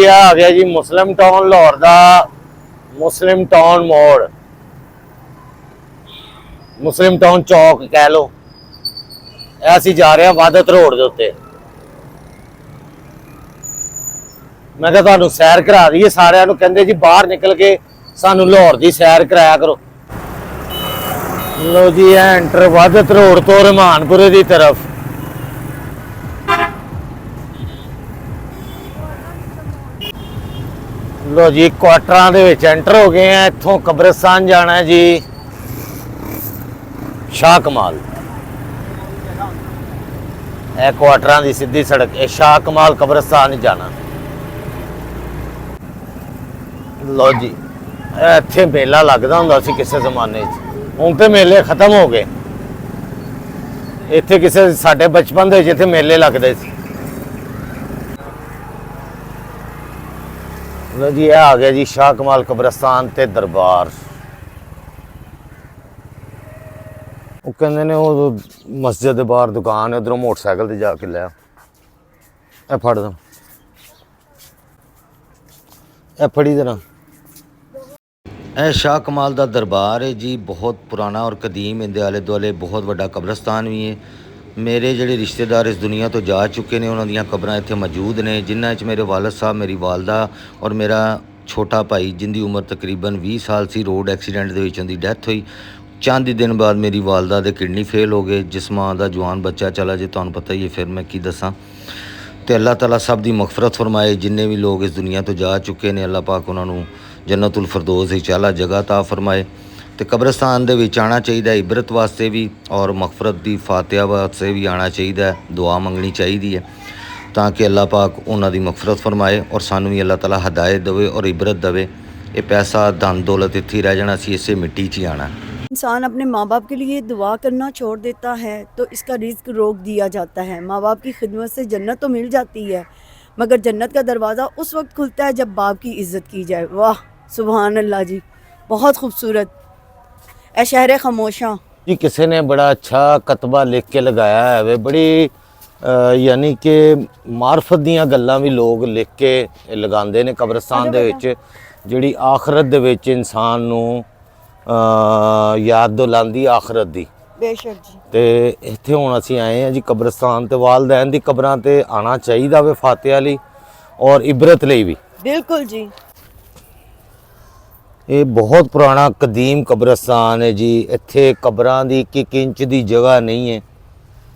ਇਹ ਆ ਗਿਆ ਜੀ ਮੁਸਲਿਮ ਟਾਊਨ ਲਾਹੌਰ ਦਾ ਮੁਸਲਿਮ ਟਾਊਨ ਮੋੜ, ਮੁਸਲਿਮ ਟਾਊਨ ਚੌਕ ਕਹਿ ਲਓ। ਇਹ ਅਸੀਂ ਜਾ ਰਹੇ ਹਾਂ ਵਾਦਤ ਰੋਡ ਦੇ ਉੱਤੇ। ਮੈਂ ਕਿਹਾ ਤੁਹਾਨੂੰ ਸੈਰ ਕਰਾ ਦਈਏ ਸਾਰਿਆਂ ਨੂੰ। ਕਹਿੰਦੇ ਜੀ ਬਾਹਰ ਨਿਕਲ ਕੇ ਸਾਨੂੰ ਲਾਹੌਰ ਦੀ ਸੈਰ ਕਰਾਇਆ ਕਰੋ। ਲੋ ਜੀ ਐਂਟਰ ਵਾਦਤ ਰੋਡ ਤੋਂ ਰਹਿਮਾਨਪੁਰੇ ਦੀ ਤਰਫ। ਲੋ ਜੀ ਕੁਆਟਰਾਂ ਦੇ ਵਿੱਚ ਐਂਟਰ ਹੋ ਗਏ ਆ। ਇੱਥੋਂ ਕਬਰਸਤਾਨ ਜਾਣਾ ਹੈ ਜੀ ਸ਼ਾਹ ਕਮਾਲ। ਇਹ ਕੁਆਟਰਾਂ ਦੀ ਸਿੱਧੀ ਸੜਕ, ਇਹ ਸ਼ਾਹ ਕਮਾਲ ਕਬਰਸਤਾਨ ਹੀ ਜਾਣਾ। ਲੋ ਜੀ ਇੱਥੇ ਮੇਲਾ ਲੱਗਦਾ ਹੁੰਦਾ ਸੀ ਕਿਸੇ ਜ਼ਮਾਨੇ 'ਚ, ਹੁਣ ਤੇ ਮੇਲੇ ਖਤਮ ਹੋ ਗਏ। ਇੱਥੇ ਕਿਸੇ ਸਾਡੇ ਬਚਪਨ ਦੇ ਵਿੱਚ ਇੱਥੇ ਮੇਲੇ ਲੱਗਦੇ ਸੀ। ਲੋ ਜੀ ਇਹ ਆ ਗਿਆ ਜੀ ਸ਼ਾਹ ਕਮਾਲ ਕਬਰਸਤਾਨ ਤੇ ਦਰਬਾਰ। ਉਹ ਕਹਿੰਦੇ ਨੇ ਉਹ ਮਸਜਿਦ ਦੇ ਬਾਹਰ ਦੁਕਾਨ ਹੈ, ਉਧਰੋਂ ਮੋਟਰਸਾਈਕਲ ਤੇ ਜਾ ਕੇ ਲਿਆ। ਇਹ ਫੜ ਦੋ, ਇਹ ਫੜੀ ਜਰਾ। ਇਹ ਸ਼ਾਹ ਕਮਾਲ ਦਾ ਦਰਬਾਰ ਹੈ ਜੀ, ਬਹੁਤ ਪੁਰਾਣਾ ਔਰ ਕਦੀਮ। ਇਹਦੇ ਆਲੇ ਦੁਆਲੇ ਬਹੁਤ ਵੱਡਾ ਕਬਰਸਤਾਨ ਵੀ ਹੈ। ਮੇਰੇ ਜਿਹੜੇ ਰਿਸ਼ਤੇਦਾਰ ਇਸ ਦੁਨੀਆ ਤੋਂ ਜਾ ਚੁੱਕੇ ਨੇ ਉਹਨਾਂ ਦੀਆਂ ਕਬਰਾਂ ਇੱਥੇ ਮੌਜੂਦ ਨੇ, ਜਿਨ੍ਹਾਂ 'ਚ ਮੇਰੇ ਵਾਲਦ ਸਾਹਿਬ, ਮੇਰੀ ਵਾਲਦਾ ਔਰ ਮੇਰਾ ਛੋਟਾ ਭਾਈ, ਜਿੰਦੀ ਉਮਰ ਤਕਰੀਬਨ 20 ਸਾਲ ਸੀ। ਰੋਡ ਐਕਸੀਡੈਂਟ ਦੇ ਵਿੱਚ ਉਹਦੀ ਡੈਥ ਹੋਈ। ਚੰਦ ਹੀ ਦਿਨ ਬਾਅਦ ਮੇਰੀ ਵਾਲਦਾ ਦੇ ਕਿਡਨੀ ਫੇਲ ਹੋ ਗਏ। ਜਿਸ ਮਾਂ ਦਾ ਜਵਾਨ ਬੱਚਾ ਚਲਾ ਜੇ ਤੁਹਾਨੂੰ ਪਤਾ ਹੀ ਹੈ, ਫਿਰ ਮੈਂ ਕੀ ਦੱਸਾਂ। ਤੇ ਅੱਲਾਹ ਤਾਲਾ ਸਭ ਦੀ ਮਗਫਰਤ ਫਰਮਾਏ। ਜਿੰਨੇ ਵੀ ਲੋਕ ਇਸ ਦੁਨੀਆ ਤੋਂ ਜਾ ਚੁੱਕੇ ਨੇ, ਅੱਲਾਹ ਪਾਕ ਉਹਨਾਂ ਨੂੰ ਜੰਨਤੁਲ ਫਿਰਦੌਸ ਵਿੱਚ ਆਲਾ ਜਗ੍ਹਾ ਤਾ ਫਰਮਾਏ। ਤੇ ਕਬਰਸਤਾਨ ਦੇ ਵਿੱਚ ਆਉਣਾ ਚਾਹੀਦਾ, ਇਬਰਤ ਵਾਸਤੇ ਵੀ ਔਰ ਮਗਫਰਤ ਦੀ ਫਾਤਿਹਾ ਵਾਸਤੇ ਵੀ ਆਉਣਾ ਚਾਹੀਦਾ। ਦੁਆ ਮੰਗਣੀ ਚਾਹੀਦੀ ਹੈ ਤਾਂ ਕਿ ਅੱਲਾਹ ਪਾਕ ਉਹਨਾਂ ਦੀ ਮਗਫਰਤ ਫਰਮਾਏ ਔਰ ਸਾਨੂੰ ਵੀ ਅੱਲਾਹ ਤਾਲਾ ਹਦਾਇਤ ਦੇਵੇ ਔਰ ਇਬਰਤ ਦੇਵੇ। ਇਹ ਪੈਸਾ ਧਨ दौलत ਇੱਥੇ ਹੀ ਰਹਿ ਜਾਣਾ, ਅਸੀਂ ਇਸੇ ਮਿੱਟੀ 'ਚ ਹੀ ਆਣਾ। इंसान अपने माँ बाप के लिए दुआ करना छोड़ देता है तो इसका रिस्क रोक दिया जाता है। माँ बाप की खिदमत से जन्नत तो मिल जाती है, मगर जन्नत का दरवाज़ा उस वक्त खुलता है जब बाप की इज़्ज़त की जाए। वाह सुभान अल्लाह जी, बहुत खूबसूरत। ए शहर खामोशा जी किसी ने बड़ा अच्छा कतबा लिख के लगाया है वे, बड़ी यानी कि मार्फत दियां गल्लां भी लोग लिख के लगांदे ने कब्रस्तान दे विच, जिहड़ी आखरत दे विच इंसान नूं याद दिलांदी आखरत दी। बेशक जी। ते इत्थे हुण असीं आए हैं जी कब्रस्तान ते वालदैन दी कबरां ते आना चाहिदा वे फातिहा लई और इबरत लई भी। बिल्कुल जी। ये बहुत पुराना कदीम कब्रस्तान है जी। इत्थे कबरां दी एक इंच दी जगह नहीं है,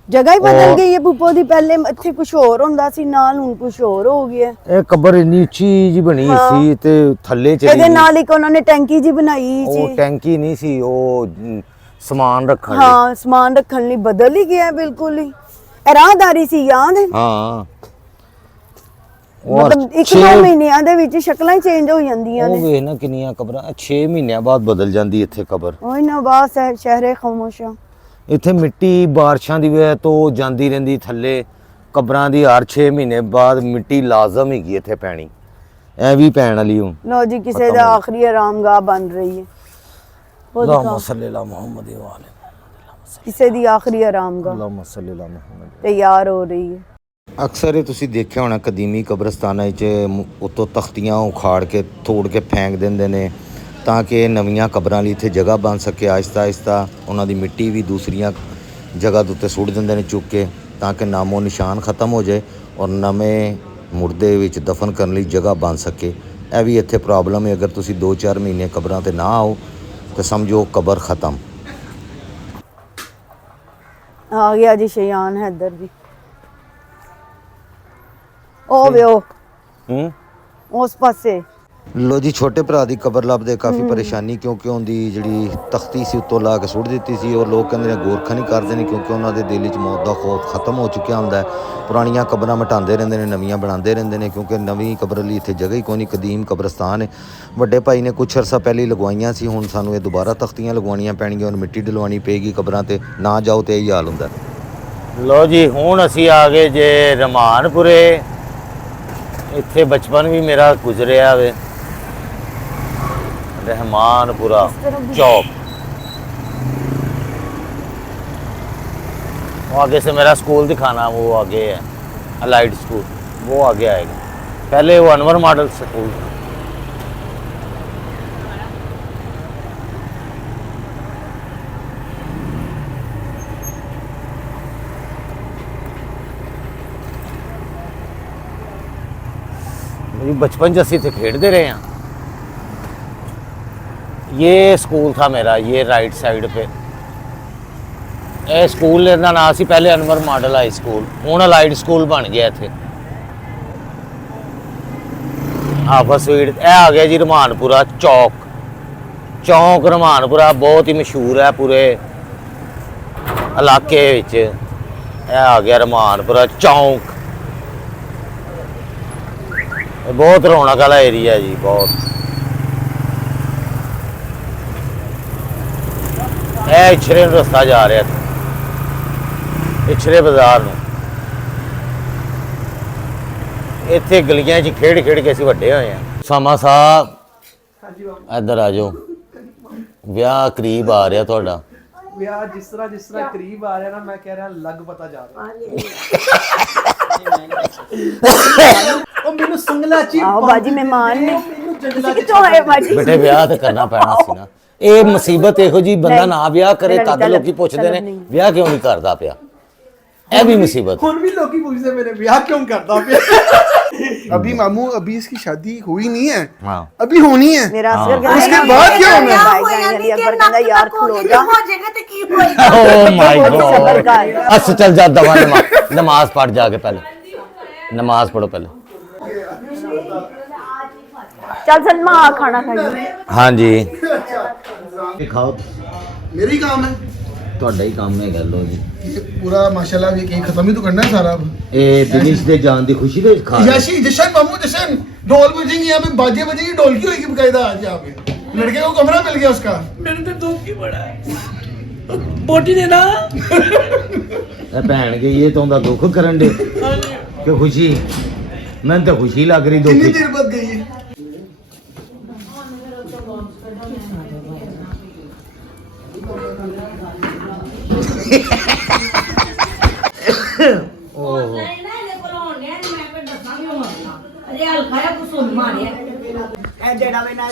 जगह ही बदल गई है भूपो दी। पहले इत्थे कुछ होर हुंदा सी, नाल हुण कुछ होर हो गया। ਇਹ ਕਬਰ ਇੰਨੀ ਉੱਚੀ ਜੀ ਬਣੀ ਸੀ ਤੇ ਥੱਲੇ ਚਲੀ ਇਹਦੇ ਨਾਲ ਇੱਕ ਉਹਨਾਂ ਨੇ ਟੈਂਕੀ ਜੀ ਬਣਾਈ ਸੀ। ਉਹ ਟੈਂਕੀ ਨਹੀਂ ਸੀ, ਉਹ ਸਮਾਨ ਰੱਖਣ ਲਈ। ਹਾਂ ਸਮਾਨ ਰੱਖਣ ਲਈ ਬਦਲ ਹੀ ਗਿਆ ਬਿਲਕੁਲ ਹੀ। ਇਹ ਰਾਹਦਾਰੀ ਸੀ ਯਾਦ ਹੈ। ਹਾਂ ਮਤਲਬ 1-2 ਮਹੀਨਿਆਂ ਦੇ ਵਿੱਚ ਸ਼ਕਲਾਂ ਹੀ ਚੇਂਜ ਹੋ ਜਾਂਦੀਆਂ ਨੇ। ਉਹ ਵੇਖ ਨਾ ਕਿੰਨੀਆਂ ਕਬਰਾਂ 6 ਮਹੀਨਿਆਂ ਬਾਅਦ ਬਦਲ ਜਾਂਦੀ ਇੱਥੇ ਕਬਰ। ਉਹ ਨਾ ਬਾਸ ਹੈ ਸ਼ਹਿਰੇ ਖਾਮੋਸ਼ਾ। ਇੱਥੇ ਮਿੱਟੀ ਬਾਰਿਸ਼ਾਂ ਦੀ ਵਜ੍ਹਾ ਤੋਂ ਜਾਂਦੀ ਰਹਿੰਦੀ ਥੱਲੇ। ਕਬਰਾਂ ਦੀ ਹਰ 6 ਮਹੀਨੇ ਬਾਅਦ ਮਿੱਟੀ ਲਾਜ਼ਮ ਹੈਗੀ ਇੱਥੇ ਪੈਣੀ, ਐ ਵੀ ਪੈਣ ਵਾਲੀ ਹੁਣ। ਲੋ ਜੀ ਕਿਸੇ ਦਾ ਆਖਰੀ ਆਰਾਮਗਾਹ ਬਣ ਰਹੀ ਹੈ। ਅੱਲਾਹੁम्मा सल्ली अला मुहम्मद व आले ਕਿਸੇ ਦੀ ਆਖਰੀ ਆਰਾਮਗਾਹ ਅੱਲਾਹੁम्मा सल्ली अला मुहम्मद ਤਿਆਰ ਹੋ ਰਹੀ ਹੈ। ਅਕਸਰ ਇਹ ਤੁਸੀਂ ਦੇਖਿਆ ਹੋਣਾ ਕਦੀਮੀ ਕਬਰਸਤਾਨਾਂ 'ਚ ਉੱਤੋਂ ਤਖਤੀਆਂ ਉਖਾੜ ਕੇ ਤੋੜ ਕੇ ਫੈਂਕ ਦਿੰਦੇ ਨੇ ਤਾਂ ਕਿ ਨਵੀਆਂ ਕਬਰਾਂ ਲਈ ਇੱਥੇ ਜਗ੍ਹਾ ਬਣ ਸਕੇ। ਆਹਿਸਤਾ ਆਹਿਸਤਾ ਉਹਨਾਂ ਦੀ ਮਿੱਟੀ ਵੀ ਦੂਸਰੀਆਂ ਜਗ੍ਹਾ ਦੇ ਉੱਤੇ ਸੁੱਟ ਦਿੰਦੇ ਨੇ ਚੁੱਕ ਕੇ, ਤਾਂ ਕਿ ਨਾਮੋ ਨਿਸ਼ਾਨ ਖਤਮ ਹੋ ਜਾਏ ਔਰ ਨਵੇਂ ਮੁਰਦੇ ਵਿੱਚ ਦਫਨ ਕਰਨ ਲਈ ਜਗ੍ਹਾ ਬਣ ਸਕੇ। ਇਹ ਵੀ ਇੱਥੇ ਪ੍ਰੋਬਲਮ ਹੈ। ਅਗਰ ਤੁਸੀਂ 2-4 ਮਹੀਨੇ ਕਬਰਾਂ ਤੇ ਨਾ ਆਓ ਤਾਂ ਸਮਝੋ ਕਬਰ ਖਤਮ। ਆ ਗਿਆ ਜੀ ਸ਼ਿਆਨ ਹੈਦਰ ਜੀ। ਉਹ ਵੇ ਉਸ ਪਾਸੇ। ਲੋ ਜੀ ਛੋਟੇ ਭਰਾ ਦੀ ਕਬਰ ਲੱਭਦੇ ਕਾਫੀ ਪਰੇਸ਼ਾਨੀ, ਕਿਉਂਕਿ ਉਹਦੀ ਜਿਹੜੀ ਤਖਤੀ ਸੀ ਉੱਤੋਂ ਲਾ ਕੇ ਸੁੱਟ ਦਿੱਤੀ ਸੀ ਔਰ ਲੋਕ ਕਹਿੰਦੇ ਨੇ ਗੋਰਖਾ ਨਹੀਂ ਕਰਦੇ ਨੇ, ਕਿਉਂਕਿ ਉਹਨਾਂ ਦੇ ਦਿਲ ਵਿੱਚ ਮੌਤ ਦਾ ਖੌਫ ਖਤਮ ਹੋ ਚੁੱਕਿਆ ਹੁੰਦਾ ਹੈ। ਪੁਰਾਣੀਆਂ ਕਬਰਾਂ ਮਿਟਾਉਂਦੇ ਰਹਿੰਦੇ ਨੇ, ਨਵੀਆਂ ਬਣਾਉਂਦੇ ਰਹਿੰਦੇ ਨੇ, ਕਿਉਂਕਿ ਨਵੀਂ ਕਬਰ ਲਈ ਇੱਥੇ ਜਗ੍ਹਾ ਹੀ ਕੋਈ ਨਹੀਂ। ਕਦੀਮ ਕਬਰਸਤਾਨ ਹੈ। ਵੱਡੇ ਭਾਈ ਨੇ ਕੁਛ ਅਰਸਾ ਪਹਿਲੇ ਲਗਵਾਈਆਂ ਸੀ, ਹੁਣ ਸਾਨੂੰ ਇਹ ਦੁਬਾਰਾ ਤਖਤੀਆਂ ਲਗਵਾਉਣੀਆਂ ਪੈਣਗੀਆਂ ਔਰ ਮਿੱਟੀ ਡਲਵਾਉਣੀ ਪਏਗੀ ਕਬਰਾਂ ਤੇ। ਨਾ ਜਾਓ ਤੇ ਇਹੀ ਹਾਲ ਹੁੰਦਾ। ਲੋ ਜੀ ਹੁਣ ਅਸੀਂ ਆ ਗਏ ਜੇ ਰਹਿਮਾਨਪੁਰੇ। ਇੱਥੇ ਬਚਪਨ ਵੀ ਮੇਰਾ ਗੁਜ਼ਰਿਆ ਵੇ। रहमानपुरा चौक, वो आगे से मेरा स्कूल दिखाना, वो आगे है अलाइड स्कूल, वो आगे आएगा। पहले वो अनवर मॉडल स्कूल था। बचपन च असीं इत्थे खेडते रहे हैं। ये स्कूल था मेरा, ये राइट साइड पे ਇਹ ਸਕੂਲ ਦਾ ਨਾਂ ਸੀ ਪਹਿਲੇ ਅਨਵਰ ਮਾਡਲ ਹਾਈ ਸਕੂਲ, ਹੁਣ ਅਲਾਈਡ ਸਕੂਲ ਬਣ ਗਿਆ ਇੱਥੇ। ਆਪਸ ਵਿੱਚ ਇਹ ਆ ਗਿਆ ਜੀ ਰਮਾਨਪੁਰਾ ਚੌਕ। ਚੌਕ ਰਮਾਨਪੁਰਾ ਬਹੁਤ ਹੀ ਮਸ਼ਹੂਰ ਹੈ ਪੂਰੇ ਇਲਾਕੇ ਵਿੱਚ। ਇਹ ਆ ਗਿਆ ਰਮਾਨਪੁਰਾ ਚੌਕ। ਇਹ ਬਹੁਤ ਰੌਣਕ ਵਾਲਾ ਏਰੀਆ ਜੀ, ਬਹੁਤ। ਇਹ ਇਛਰੇ ਨੂੰ ਰਸਤਾ ਜਾ ਰਿਹਾ ਇਛਰੇ ਬਾਜ਼ਾਰ ਨੂੰ। ਇੱਥੇ ਗਲੀਆਂ 'ਚ ਖੇਡ ਖੇਡ ਕੇ ਅਸੀਂ ਵੱਡੇ ਹੋਏ ਆ। ਸਾਮਾ ਸਾਹਿਬ ਇੱਧਰ ਆ ਜਾਓ, ਵਿਆਹ ਕਰੀਬ ਆ ਰਿਹਾ ਤੁਹਾਡਾ। ਵਿਆਹ ਜਿਸ ਤਰ੍ਹਾਂ ਕਰੀਬ ਆ ਰਿਹਾ ਨਾ, ਮੈਂ ਕਹਿ ਰਿਹਾ ਲੱਗ ਪਤਾ ਜਾ ਰਿਹਾ। ਉਹ ਮੈਨੂੰ ਸੰਗਲਾ ਚੀ आओ बाजी मेहमान ने ਮੈਨੂੰ ਜੰਗਲਾ ਚ कितों है बाजी ਬੇਟੇ ਵਿਆਹ ਤੇ ਕਰਨਾ ਪੈਣਾ ਸੀ ਨਾ। ਇਹ ਮੁਸੀਬਤ ਇਹੋ ਜੀ, ਬੰਦਾ ਨਹੀਂ, ਨਾ ਵਿਆਹ ਕਰੇ ਮੇਰਾ ਤਦ ਗਲਤ, ਲੋਕੀ ਪੁੱਛਦੇ ਗਲਤ ਨੇ ਨਹੀਂ। ਵਿਆਹ ਕਿਉਂ ਨਹੀਂ ਕਰਦਾ ਪਿਆ। ਇਹ ਵੀ ਮੁਸੀਬਤ। ਹੁਣ ਵੀ ਲੋਕੀ ਪੁੱਛਦੇ ਮੇਰੇ ਵਿਆਹ ਕਿਉਂ ਕਰਦਾ ਪਿਆ। अभी मामू अभी इसकी शादी हुई नहीं है, हाँ। अभी होनी है। मेरा हाँ। असगर कहना उसके है, बाद क्या होना है? भाई जान अली अकबर कहना यार खलो जा ओह माय सबर का गॉड। है। अच्छा चल जा दवा नमाज पढ़ जाके, पहले नमाज पढ़ो पहले। चल सलमा आ खाना खाइए। हाँ जी खाओ, मेरी काम है ਤੁਹਾਡਾ ਹੀ ਕੰਮ ਹੈ। ਗੱਲ ਹੋ ਜੀ ये पूरा माशाल्लाह ये केक खत्म ही तो करना है सारा अब। ਇਹ ਦਿਨਿਸ਼ ਦੇ ਜਾਨ ਦੀ ਖੁਸ਼ੀ ਦੇ ਖਾ ਰਹੇ। जैसी जशन मामू जशन ढोल बजेंगे यहाँ पे, बाजे बजेंगी, ढोलकी होगी बकायदा आज यहाँ पे। लड़के को कमरा मिल गया उसका। ਮੇਰੇ ਤੇ ਦੁੱਖ ਹੀ ਬੜਾ ਹੈ। ਬੋਟੀ ਨੇ ਨਾ ਇਹ ਭੈਣ ਗਈ ਇਹ ਤਾਂ ਉਹਦਾ ਦੁੱਖ ਕਰਨ ਦੇ ਕਿ ਖੁਸ਼ੀ। ਮੈਨੂੰ ਤਾਂ ਖੁਸ਼ੀ ਲੱਗ ਰਹੀ ਦੁੱਖ कितनी देर बाद गई है?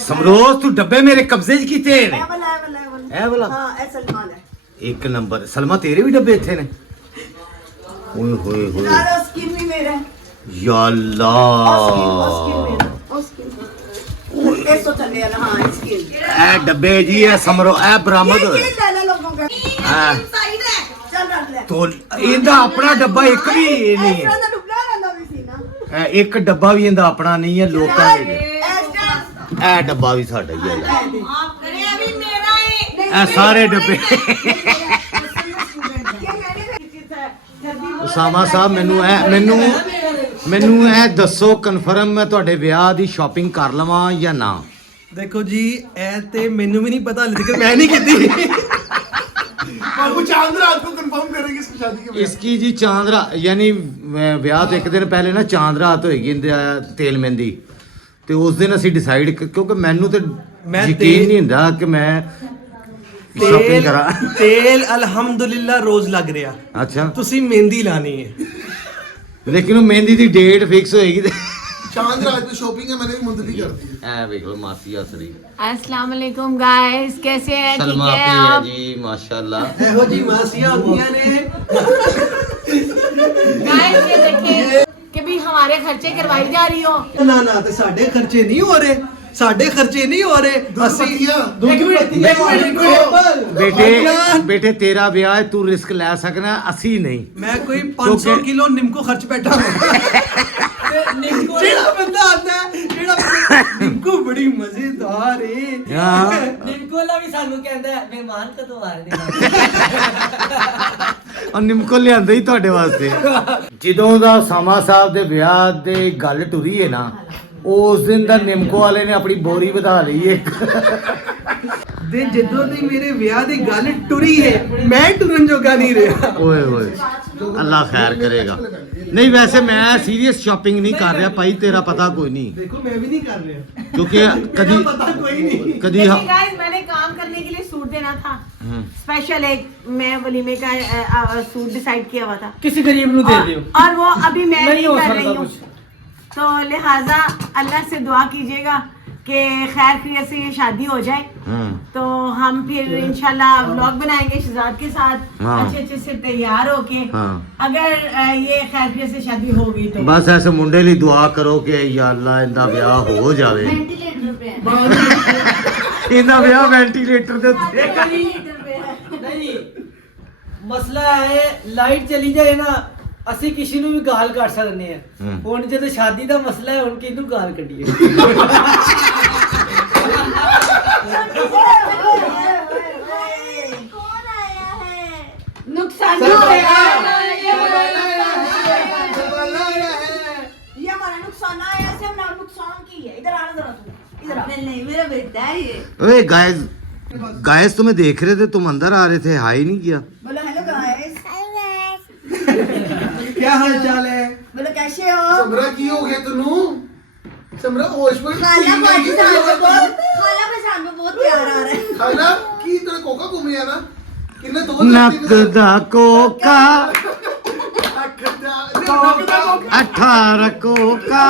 ਸਮਰੋਜ਼ ਤੂੰ ਡੱਬੇ ਮੇਰੇ ਕਬਜ਼ੇ 'ਚ ਕੀਤੇ ਨੇ। ਇਹ ਵਾਲਾ हाँ ए सलमान है ਇੱਕ ਨੰਬਰ। ਸਲਮਾ ਤੇਰੇ ਵੀ ਡੱਬੇ ਇੱਥੇ ਨੇ। ਓਏ ਹੋਏ ਹੋਏ सारा स्किन भी मेरा है ਯਾ ਅੱਲਾ। टेस्ट तो चले ना। हाँ स्किन ਇਹ ਡੱਬੇ ਜੀ ਇਹ ਸਮਰੋ ਇਹ ਬਰਾਮਦ ਹੋਏ। लेना लोगों का ਹਾਂ चल रख ले ਤੋ ਇਹਦਾ ਆਪਣਾ ਡੱਬਾ ਇੱਕ ਵੀ ਨਹੀਂ ਹੈ। ऐसा डुबला रहना भी सी ना ਇਹ ਇੱਕ ਡੱਬਾ ਵੀ ਇਹਦਾ ਆਪਣਾ ਨਹੀਂ ਹੈ, ਲੋਕਾਂ ਦੇ ਨੇ। ऐसा ਇਹ ਡੱਬਾ ਵੀ ਸਾਡਾ ਹੀ ਹੈ। आप करे अभी मेरा है ਇਹ ਸਾਰੇ ਡੱਬੇ। ਉਸਾਮਾ ਸਾਹਿਬ ਮੈਨੂੰ ਇਹ ਦੱਸੋ ਕਨਫਰਮ ਮੈਂ ਤੁਹਾਡੇ ਵਿਆਹ ਦੀ ਸ਼ਾਪਿੰਗ ਕਰ ਲਵਾਂ ਜਾਂ ਨਾ। ਦੇਖੋ ਜੀ, ਇਹ ਤੇ ਮੈਨੂੰ ਵੀ ਨਹੀਂ ਪਤਾ, ਲੇਕਿਨ ਮੈਂ ਨਹੀਂ ਕੀਤੀ। मामू चांद रात को कंफर्म करेंगे इसकी शादी के बाद। इसकी जी चांद रात यानी ਵਿਆਹ ਤੋਂ ਇੱਕ ਦਿਨ ਪਹਿਲੇ ਨਾ ਚਾਂਦ ਰਾਤ ਹੋਏਗੀ ਇਹਦੇ ਤੇਲ ਮਹਿੰਦੀ ਤੇ ਉਸ ਦਿਨ ਅਸੀਂ ਡਿਸਾਈਡ ਕਿਉਂਕਿ ਮੈਨੂੰ ਤੇ ਮੈਂ ਯਕੀਨ ਨਹੀਂ ਹੁੰਦਾ ਕਿ ਮੈਂ ਸ਼ਾਪਿੰਗ ਕਰਾਂ। ਤੇਲ ਅਲਹਮਦੁਲਿਲਾ ਰੋਜ਼ ਲੱਗ ਰਿਹਾ। ਅੱਛਾ ਤੁਸੀਂ ਮਹਿੰਦੀ ਲਾਣੀ ਹੈ। ਲੇਕਿਨ ਉਹ ਮਹਿੰਦੀ ਦੀ ਡੇਟ ਫਿਕਸ ਹੋਏਗੀ ਤੇ चांद रात में शॉपिंग है, मैंने भी मुंतवी कर दी है। ਐ ਵੇਖ ਲਓ ਮਾਸੀ ਹਸਰੀ। अस्सलाम वालेकुम गाइस, कैसे हैं? ठीक ਸਲਮਾ है ਪੀ ਹੈ आप? ਜੀ ਮਾਸ਼ਾਅੱਲਾ। ਇਹੋ ਜੀ ਮਾਸੀਆਂ ਹੁੰਦੀਆਂ ਨੇ। गाइस ये देखिए कि भी हमारे खर्चे करवाई जा रही हो। ਨਾ ਨਾ ਤੇ ਸਾਡੇ ਖਰਚੇ ਨਹੀਂ ਹੋ ਰਹੇ, ਸਾਡੇ ਖਰਚੇ ਨਹੀਂ ਹੋ ਰਹੇ। ਅਸੀਂ पतिया, ਇੱਕ ਮਿੰਟ ਬੇਟੇ ਤੇਰਾ ਵਿਆਹ ਹੈ, ਤੂੰ ਰਿਸਕ ਲੈ ਸਕਣਾ, ਅਸੀਂ ਨਹੀਂ। ਮੈਂ ਕੋਈ 500 ਕਿਲੋ ਨਿੰਮਕੋ ਖਰਚ ਬੈਠਾ ਜਿਹੜਾ ਬੰਦਾ ਆਂਦਾ ਜਿਹੜਾ ਨਿੰਮਕੋ ਬੜੀ ਮਜ਼ੇਦਾਰ ਏ। ਹਾਂ ਨਿਮਕੋਲਾ ਵੀ ਸਾਨੂੰ ਕਹਿੰਦਾ ਹੈ, ਮਹਿਮਾਨ ਕਦੋਂ ਆ ਰਹੇ ਨੇ। ਔਰ ਨਿੰਮਕੋ ਲਿਆਂਦਾ ਹੀ ਤੁਹਾਡੇ ਵਾਸਤੇ। ਜਦੋਂ ਦਾ ਸਾਮਾ ਸਾਹਿਬ ਦੇ ਵਿਆਹ ਦੇ ਗੱਲ ਟੁਰੀ ਹੈ ਨਾ, ਉਸ ਦਿਨ ਦਾ ਨਿੰਮਕੋ ਵਾਲੇ ਨੇ ਆਪਣੀ ਬੋਰੀ ਵਧਾ ਲਈ ਇੱਕ। ਦੇ ਜਦੋਂ ਦੀ ਮੇਰੇ ਵਿਆਹ ਦੀ ਗੱਲ ਟੁਰੀ ਹੈ, ਮੈਂ ਟੁਰਨ ਜੋਗਾ ਨਹੀਂ ਰਿਹਾ। ਓਏ ਹੋਏ ਅੱਲਾ ਖੈਰ ਕਰੇਗਾ। ਨਹੀਂ ਵੈਸੇ ਮੈਂ ਸੀਰੀਅਸ ਸ਼ਾਪਿੰਗ ਨਹੀਂ ਕਰ ਰਿਹਾ ਭਾਈ, ਤੇਰਾ ਪਤਾ ਕੋਈ ਨਹੀਂ। ਦੇਖੋ ਮੈਂ ਵੀ ਨਹੀਂ ਕਰ ਰਿਹਾ ਕਿਉਂਕਿ ਕਦੀ ਪਤਾ ਕੋਈ नहीं। कभी देखिए गाइस, मैंने काम करने के लिए सूट देना था स्पेशल। एक मैं वलीमे का सूट डिसाइड किया हुआ था, ਕਿਸੇ ਗਰੀਬ ਨੂੰ ਦੇ ਦਿਓ। और वो अभी मैं नहीं हो कर सकता रही हूँ। कुछ। तो लिहाजा अल्लाह से दुआ कीजिएगा कि खैर खैरियत से ये शादी हो जाए। तो हम फिर इंशाल्लाह व्लॉग बनाएंगे शहजाद के साथ अच्छे से तैयार होके। अगर ये खैर खैरियत से शादी हो गई तो बस ऐसे मुंडे ਲਈ दुआ करो कि या अल्लाह इंदा ब्याह हो जावे। इंदा ब्याह वेंटिलेटर ਦੇ ਉੱਤੇ। नहीं मसला है लाइट चली जाए ना ਅਸੀਂ ਕਿਸੇ ਨੂੰ ਵੀ ਗਾਲ ਕੱਢ ਸਕਦੇ ਆ। ਹੁਣ ਜਦੋਂ ਸ਼ਾਦੀ ਦਾ ਮਸਲਾ ਹੈ ਹੁਣ ਕਿਹਨੂੰ ਗਾਲ ਕੱਢੀਏ। नुकसान ये हमारा नुकसान आया ऐसे हमारा नुकसान की है। इधर आना जरा तू, इधर आ। नहीं मेरा बेटा है ये। ओए गाइस, गाइस तुम्हें देख रहे थे, तुम अंदर आ रहे थे, हाई नहीं किया। बोलो हेलो गाइस। क्या हाल चाल है? बोलो कैसे हो? ਸਮਰਾ ਕੀ ਹੋ ਗਿਆ ਤੈਨੂੰ? ਸਮਰਾ ਹੋਸ਼ ਵਿੱਚ खाला भाजी साहब में बहुत प्यार आ रहा है। ਖਾਲਾ ਕੀ ਤੇਰਾ ਕੋਕਾ ਘੁੰਮ ਗਿਆ ਨਾ? ਕਿੰਨੇ ਦੋ नक दा कोका ਅੱਖ ਦਾ 18 कोका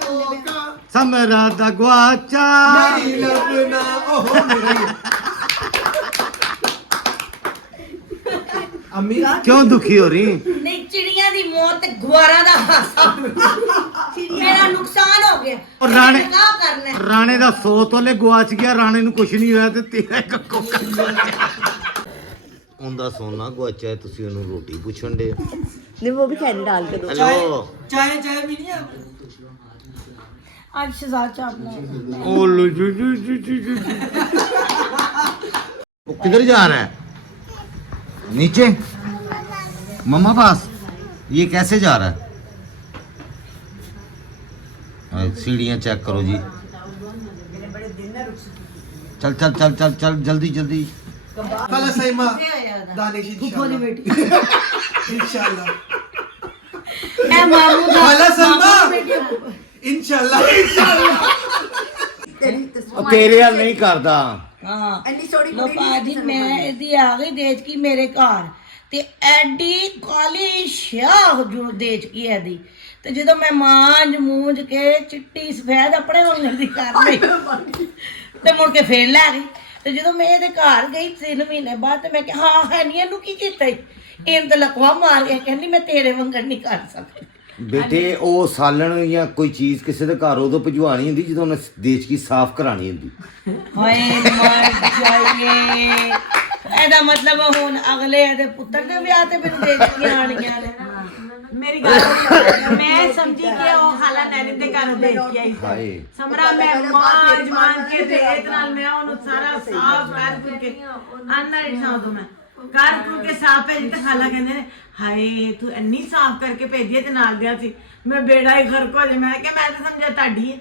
ਕੋਕਾ समरा दा गुआचा। लबना ओहो मेरी अम्मी क्यों दुखी हो रही? नहीं चिड़िया दी मौत ते गुआरा दा हासा मेरा नुकसान हो गया। और राणे क्या करना है? राणे ਦਾ 100 ਤੋਲੇ ਗਵਾਚ ਗਿਆ, ਰਾਣੇ ਨੂੰ ਕੁਝ ਨਹੀਂ ਹੋਇਆ ਤੇ ਤੇਰਾ ਇੱਕ ਕੋਕਾ ਗਵਾਚਿਆ। ਉਹਦਾ ਸੋਨਾ ਗਵਾਚਿਆ, ਤੁਸੀਂ ਉਹਨੂੰ ਰੋਟੀ ਪੁੱਛਣ ਦੇ। नहीं वो भी चैन डाल के दो। ਹੈਲੋ चाय चाय भी नहीं है। आज शहजाद चाप ओ लो वो किधर जा रहा है? नीचे मम्मा पास। ये कैसे जा रहा है? सीढ़ियाँ चेक करो जी। चल चल चल चल चल जल्दी जल्दी। खाला सईमा दानिश इंशाल्लाह इंशाल्लाह ए मामू दा खाला सईमा इंशाल्लाह तेरे हाल नहीं करता। हां अन्नी छोड़ी लो पाजी मैं ਇਹਦੀ ਆ ਗਈ ਦੇਜ ਕੀ ਮੇਰੇ ਘਰ ਤੇ ਐਡੀ ਕਾਲੀ ਸ਼ਾਹ ਜੋ ਦੇਜ ਕੀ ਇਹਦੀ ਤੇ ਜਦੋਂ ਮੈਂ ਮਾਂਜ ਮੂੰਜ ਕੇ ਚਿੱਟੀ ਸਫੈਦ ਆਪਣੇ ਵਾਂਗਰ ਦੀ ਕਰ ਲਈ ਤੇ ਮੁੜ ਕੇ ਫੇਰ ਲੈ ਗਈ। ਤੇ ਜਦੋਂ ਮੈਂ ਇਹਦੇ ਘਰ ਗਈ 3 ਮਹੀਨੇ ਬਾਅਦ ਤੇ ਮੈਂ ਕਿਹਾ ਹਾਂ ਹੈ ਨਹੀਂ ਇਹਨੂੰ ਕੀ ਕੀਤਾ ਇਹਨ ਤਾਂ ਲਕਵਾ ਮਾਰ ਗਿਆ। ਕਹਿੰਦੀ ਮੈਂ ਤੇਰੇ ਵਾਂਗਰ ਨਹੀਂ ਕਰ ਸਕਦੀ। ਬੇਟੇ ਉਹ ਸਾਲਣ ਜਾਂ ਕੋਈ ਚੀਜ਼ ਕਿਸੇ ਦੇ ਘਰ ਉਦੋਂ ਭਜਵਾਣੀ ਹੁੰਦੀ ਜਦੋਂ ਉਹਨੇ ਦੇਚਕੀ ਸਾਫ਼ ਕਰਾਣੀ ਹੁੰਦੀ। ਹਾਏ ਮਰ ਜਾਈਏ। ਇਹਦਾ ਮਤਲਬ ਹੁਣ ਅਗਲੇ ਇਹਦੇ ਪੁੱਤਰ ਦੇ ਵਿਆਹ ਤੇ ਮੈਨੂੰ ਦੇਚਕੀਆਂ ਆਣੀਆਂ ਨੇ। मेरी गल मैं समझी कि वो खाला नैनी दे घर देख के आई ਹਾਏ समरा मैं मांज मान के ते इतना मैं ओनु सारा साफ कर के अन्ना इठा दो मैं कर के साफ भेजी ते खाला कहंदे ने हाय तू इन्नी साफ करके भेजी ते नाल दिया सी मैं बेड़ा ही खरक हो जाए। मैं क्या मैं तो समझा ताड़ी है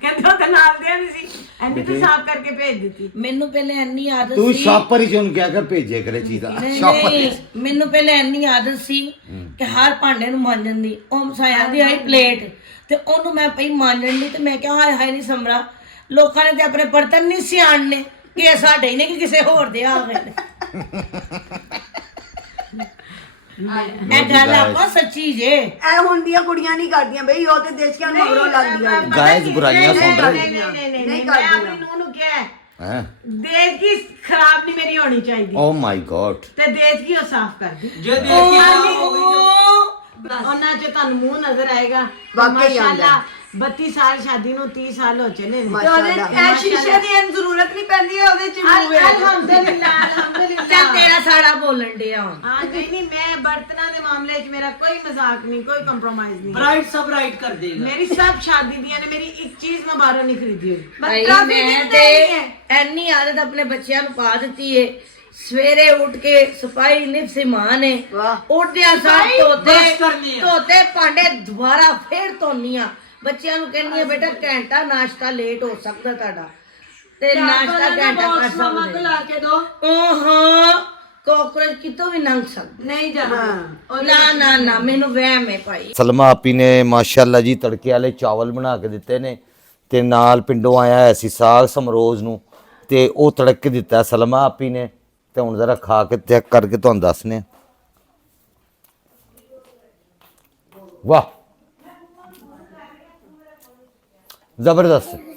कहंदे ओ ते नाल दिया नहीं सी इन्नी तू साफ करके भेज दी। ਮੈਨੂੰ ਪਹਿਲੇ ਇੰਨੀ ਆਦਤ ਤੂੰ ਸੀ ਸ਼ਾਪਰ ਹੀ ਚੁਣ ਕੇ ਅਗਰ ਭੇਜੇ ਕਰੇ ਚੀਜ਼ਾਂ ਨਹੀਂ ਸ਼ਾਪਰ ਨਹੀਂ ਮੈਨੂੰ ਪਹਿਲੇ ਇੰਨੀ ਆਦਤ ਸੀ ਕਿ ਹਰ ਭਾਂਡੇ ਨੂੰ ਮਾਂਜਣ ਦੀ। ਉਹ ਮਸਾਇਆ ਦੀ ਆਈ ਪਲੇਟ ਤੇ ਉਹਨੂੰ ਮੈਂ ਪਈ ਮਾਂਜਣ ਦੀ ਤੇ ਮੈਂ ਕਿਹਾ ਹਾਏ ਹਾਏ ਨਹੀਂ ਸਮਰਾ ਲੋਕਾਂ ਨੇ ਤੇ ਆਪਣੇ ਬਰਤਨ ਨਹੀਂ ਸਿਆਣਨੇ ਕਿ ਇਹ ਸਾਡੇ ਹੀ ਨੇ ਕਿ ਕਿਸੇ ਹੋਰ ਦੇ ਆ ਗਏ ਨੇ। ਇਹ ਗੱਲ ਆਪਾਂ ਸੱਚੀ ਜੇ ऐ हुन दियां कुड़ियां नहीं करदियां भाई ओ ते देश के मगरों लगदियां ने। गाइस बुराइयां सुन रहे नहीं नहीं मैं अपनी नूह नु क्या है हैं। देश की खराब नहीं मेरी होनी चाहिए ओ माय गॉड। ते देश की ਉਹ ਸਾਫ਼ ਕਰ ਦੀ जो देख के खराब हो गई तो ਉਹਨਾਂ ਚ ਤੁਹਾਨੂੰ ਮੂੰਹ ਨਜ਼ਰ ਆਏਗਾ। ਵਾਕਈ ਆਉਂਦਾ। ਮਾਸ਼ਾਅੱਲਾ 32 ਸਾਲ ਸ਼ਾਦੀ ਨੂੰ 30 ਸਾਲ ਹੋ ਚਲੇ ਨੇ। माशाल्लाह। ਸ਼ੀਸ਼ੇ ਦੀ ਜ਼ਰੂਰਤ ਨਹੀਂ ਪੈਂਦੀ ਉਹਦੇ ਚ ਅਲਹਮਦੁਲਿਲਾ ਅਲਹਮਦੁਲਿਲਾ। ਚੱਲ ਤੇਰਾ ਸਾੜਾ ਬੋਲਣ ਡਿਆ ਹਾਂ ਨਹੀਂ ਮੈਂ ਬਰਤਨਾਂ ਦੇ ਮਾਮਲੇ 'ਚ ਮੇਰਾ ਕੋਈ ਮਜ਼ਾਕ ਨਹੀਂ ਕੋਈ ਕੰਪਰੋਮਾਈਜ਼ ਨਹੀਂ। ब्राइट सब राइट कर देगा। ਮੇਰੀ ਸਭ ਸ਼ਾਦੀ ਦੀਆਂ ਨੇ ਮੇਰੀ ਇੱਕ ਚੀਜ਼ ਮੈਂ ਬਾਹਰੋਂ ਨਹੀਂ ਖਰੀਦੀ ਹੋਈ। ਭਾਈ ਮੈਂ ਤੇ ਐਨੀ ਆਦਤ ਆਪਣੇ ਬੱਚਿਆਂ ਨੂੰ ਪਾ ਦਿੱਤੀ ਏ। ਸਵੇਰੇ ਉੱਠ ਕੇ ਸਫਾਈ ਨਿਫਸੀ ਮਾਂ ਨੇ ਉੱਠਦਿਆਂ ਸਾਰ ਬਸ ਕਰਨੀ ਆ। ਧੋਤੇ ਭਾਂਡੇ ਦੁਬਾਰਾ ਫੇਰ ਧੋਨੀਆਂ। ਬੱਚਿਆਂ ਨੂੰ ਕਹਿੰਦੀ ਆ ਬੇਟਾ ਘੰਟਾ ਨਾਸ਼ਤਾ ਲੇਟ ਹੋ ਸਕਦਾ ਤੁਹਾਡਾ ਤੇ ਨਾਸ਼ਤਾ ਘੰਟਾ ਕਰ ਸਕਦੇ ਲਾ ਕੇ ਦੋ ਓਹਾਂ ਕੋਕਰੋਚ ਕਿਤੋਂ ਵੀ ਲੰਘ ਸਕਦਾ ਨਹੀਂ ਜਾਣਾ। ਨਾ ਨਾ ਨਾ ਮੈਨੂੰ ਵਹਿਮ ਹੈ ਭਾਈ। ਸਲਮਾ ਆਪੀ ਨੇ ਮਾਸ਼ਾਅੱਲਾ ਜੀ ਤੜਕੇ ਵਾਲੇ ਚਾਵਲ ਬਣਾ ਕੇ ਦਿੱਤੇ ਨੇ ਤੇ ਨਾਲ ਪਿੰਡੋਂ ਆਇਆ ਹੋਇਆ ਸੀ ਸਾਗ ਸਮਰੋਜ਼ ਨੂੰ ਤੇ ਉਹ ਤੜਕ ਕੇ ਦਿੱਤਾ ਸਲਮਾ ਆਪੀ ਨੇ ਤੇ ਹੁਣ ਜ਼ਰਾ ਖਾ ਕੇ ਚੈੱਕ ਕਰਕੇ ਤੁਹਾਨੂੰ ਦੱਸਨੇ वाह, जबरदस्त।